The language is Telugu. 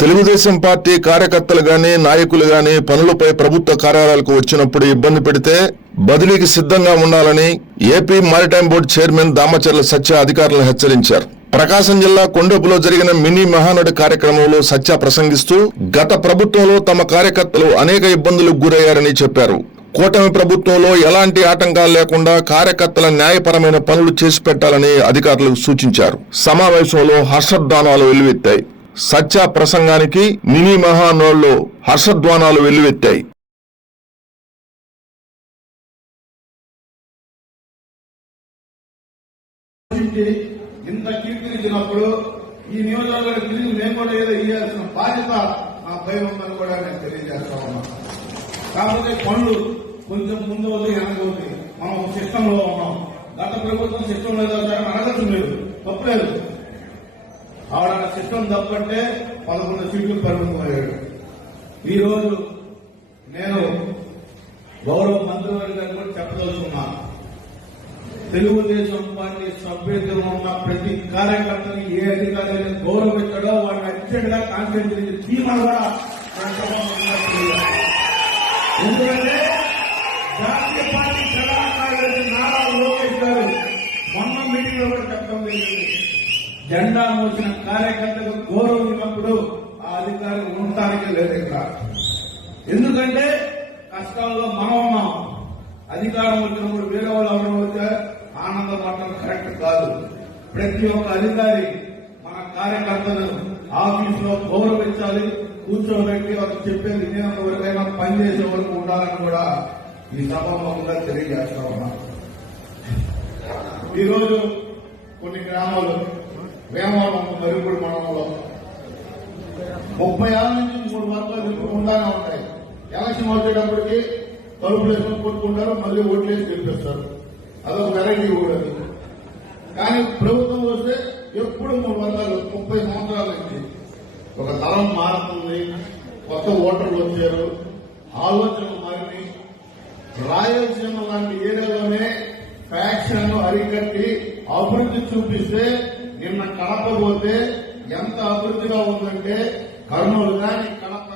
తెలుగుదేశం పార్టీ కార్యకర్తలు గాని నాయకులు గాని పనులపై ప్రభుత్వ కార్యాలయాలకు వచ్చినప్పుడు ఇబ్బంది పెడితే బదిలీకి సిద్ధంగా ఉండాలని AP maritime board chairman Damacharla Satya అధికారులను హెచ్చరించారు. ప్రకాశం జిల్లా కొండపులో జరిగిన మినీ మహానాడు కార్యక్రమంలో సత్య ప్రసంగిస్తూ గత ప్రభుత్వంలో తమ కార్యకర్తలు అనేక ఇబ్బందులకు గురయ్యారని చెప్పారు. కూటమి ప్రభుత్వంలో ఎలాంటి ఆటంకాలు లేకుండా కార్యకర్తల న్యాయపరమైన పనులు చేసి పెట్టాలని అధికారులకు సూచించారు. సమావేశంలో హర్షధ్వానాలు వెల్లువెత్తాయి. సత్య ప్రసంగానికి మినీ మహానాడులో హర్షధ్వానాలు వెల్లువెత్తాయి. ఇంత కీర్తించినప్పుడు ఈ నియోజకవర్గ తిరిగి మేము కూడా ఏదో ఇవ్వాల్సిన బాధ్యత ఆ భయం ఉందని కూడా నేను తెలియజేస్తా ఉన్నాను. కాకపోతే పనులు కొంచెం ముందు అవుతుంది వెనక అవుతుంది. మనం సిస్టమ్ లో ఉన్నాం. గత ప్రభుత్వం సిస్టమ్ లో అడగచ్చు మీరు తప్పలేదు. ఆవిడ సిస్టమ్ తప్పంటే 11 సీట్లు పరిమితమయ్యాడు. ఈ రోజు నేను గౌరవ మంత్రివర్గ గారు కూడా చెప్పదలుచుకున్నాను. తెలుగుదేశం పార్టీ సభ్యులు ఉన్న ప్రతి కార్యకర్తని ఏ అధికారి గౌరవించడో వాడిని అర్జెంట్ గా కాన్సెంట్రేట్ తీయమని కూడా ఎందుకంటే జాతీయ పార్టీ సలహాదారు నారా లోకేష్ గారు మొన్న మీటింగ్ లో కూడా చెప్పడం జరిగింది. జెండా మోసిన కార్యకర్తలకు గౌరవం ఇవ్వప్పుడు ఆ అధికారి ఉండటానికి లేదు ఇక్కడ. ఎందుకంటే కష్టాల్లో మనం ఉన్నాం. అధికారం వచ్చినప్పుడు వేరే వాళ్ళు అవడం వస్తే ఆనందపడటం కరెక్ట్ కాదు. ప్రతి ఒక్క అధికారి మన కార్యకర్తలు ఆఫీసులో గౌరవించాలి. కూర్చోబెట్టి వాళ్ళకి చెప్పేది వినేంత వరకైనా పనిచేసే వరకు ఉండాలని కూడా ఈ సభాముఖంగా తెలియజేస్తా ఉన్నాం. ఈరోజు కొన్ని గ్రామాలు వేమవరం మరుగుడు మండలంలో 30 ఏళ్ల నుంచి 3 వర్గాలు తిప్పుకుండానే ఉంటాయి. ఎలక్షన్ వచ్చేటప్పటికి తలుపులు వేసుకొని కొట్టుకుంటారు, మళ్ళీ ఓట్లు వేసి గెలిపిస్తారు. అదొక వెరైటీ కూడా. కానీ ప్రభుత్వం వస్తే ఎప్పుడు 3 వర్గాలు 30 సంవత్సరాల నుంచి ఒక తరం మారుతుంది. కొత్త ఓటర్లు వచ్చారు, ఆలోచనలు మారినాయి. రాయలసీమ లాంటి ఏరియాలోనే ఫ్యాక్షన్ అరికట్టి అభివృద్ధి చూపిస్తే నిన్న కడప పోతే ఎంత అభివృద్ధిగా ఉందంటే కర్నూలు కానీ కడప